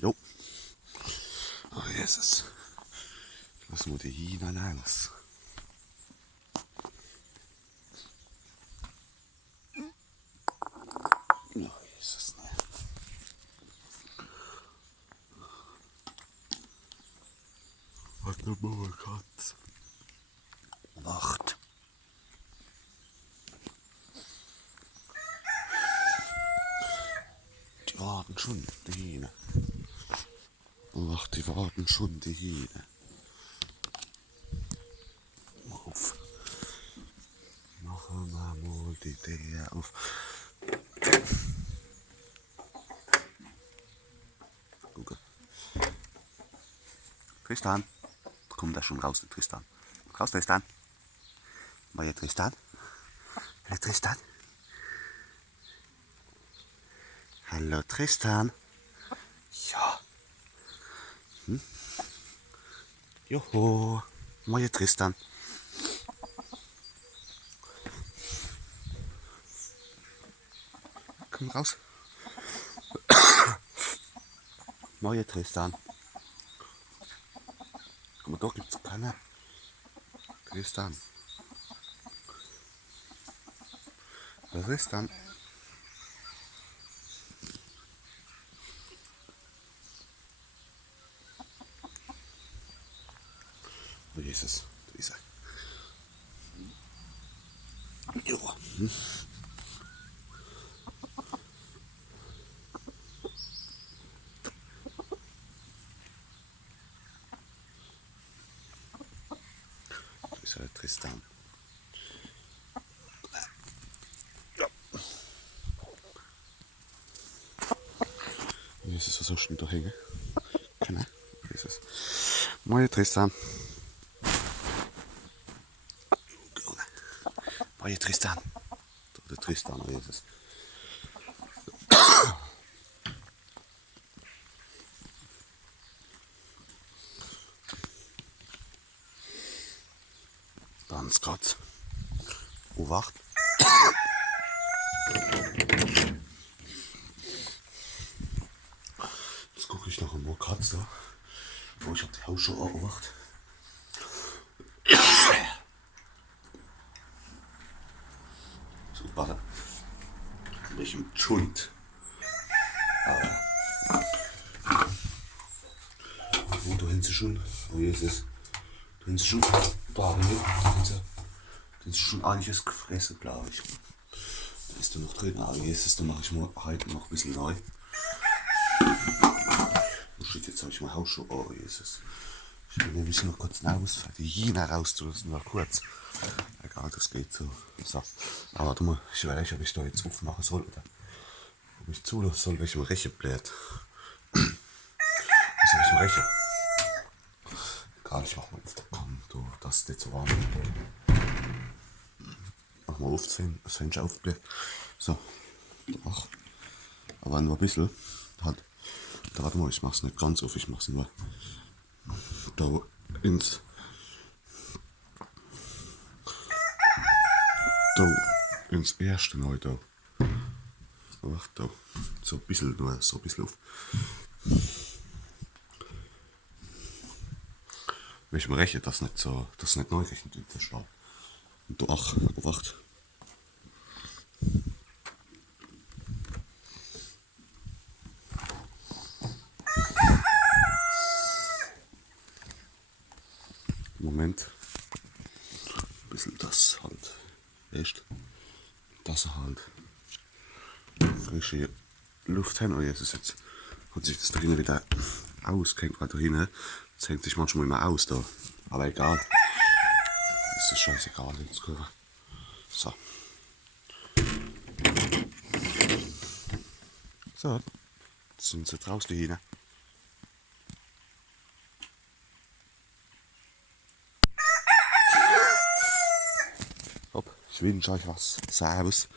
Jo. Oh, Jesus. Was muss ich hinaus? Oh, Jesus, ne. Hat eine Mauer Katze. Wacht. Die warten schon, die Hähne. Ach, die warten schon, die Hähne. Auf. Machen wir mal die Tür auf. Gucke. Tristan. Kommt da schon raus, der Tristan. Raus, Tristan. Mal Tristan. Hallo, Tristan. Hallo, Tristan. Ja. Joho. Mal Tristan. Komm raus. Neue Tristan. Guck mal, da gibt's keine. Tristan. Tristan. Oh Jesus, da ist er. Jo. Da ist er, Tristan. Ja. Jesus, was hast du denn da hängen? Keine. Jesus. Moje Tristan. Moje Tristan. Da der Tristan, oh Jesus. Ganz Gott. Oh, wacht. Jetzt gucke ich noch einmal Katze da. Oh, ich hab die Haus schon aufgewacht. So, warte. Ich im Schund. Oh, da hinten schon. Oh, Jesus. Da hinten schon. Da hinten schon einiges gefressen, glaube ich. Da ist da noch drin. Ah, Jesus, da mache ich mal heute noch ein bisschen neu. Oh shit, jetzt habe ich mein Haus schon. Oh, Jesus. Ich will nämlich noch kurz raus, für die Jena rauszulassen, nur kurz. Egal, das geht so. So. Aber warte mal, ich weiß nicht, ob ich da jetzt aufmachen soll oder ob ich zulassen soll, welchem Rechen bläht. Was soll ich mal rächen? Egal, ich mach mal auf. Komm, du, das ist nicht so warm. Mach mal auf, das Fenster aufbläht. So. Ach. Aber nur ein bisschen. Halt. Da, warte mal, ich mach's nicht ganz auf, ich mach's nur da ins. Da ins erste neu da. Ach, da. So ein bisschen, nur so ein bisschen auf. Wenn ich mir rechne, dass nicht so, dass nicht neu rechnet in der Stadt. Und da, ach, wacht. Moment. Ein bisschen das halt. Echt? Das halt. Frische Luft hin. Oh, jetzt hat sich das da hinten wieder ausgehängt, weil da hinten. Das hängt sich manchmal immer aus da. Aber egal. Das ist scheißegal. Jetzt gucken. So. So. Jetzt sind sie draußen hin. Hopp, ich wünsche euch was. Servus.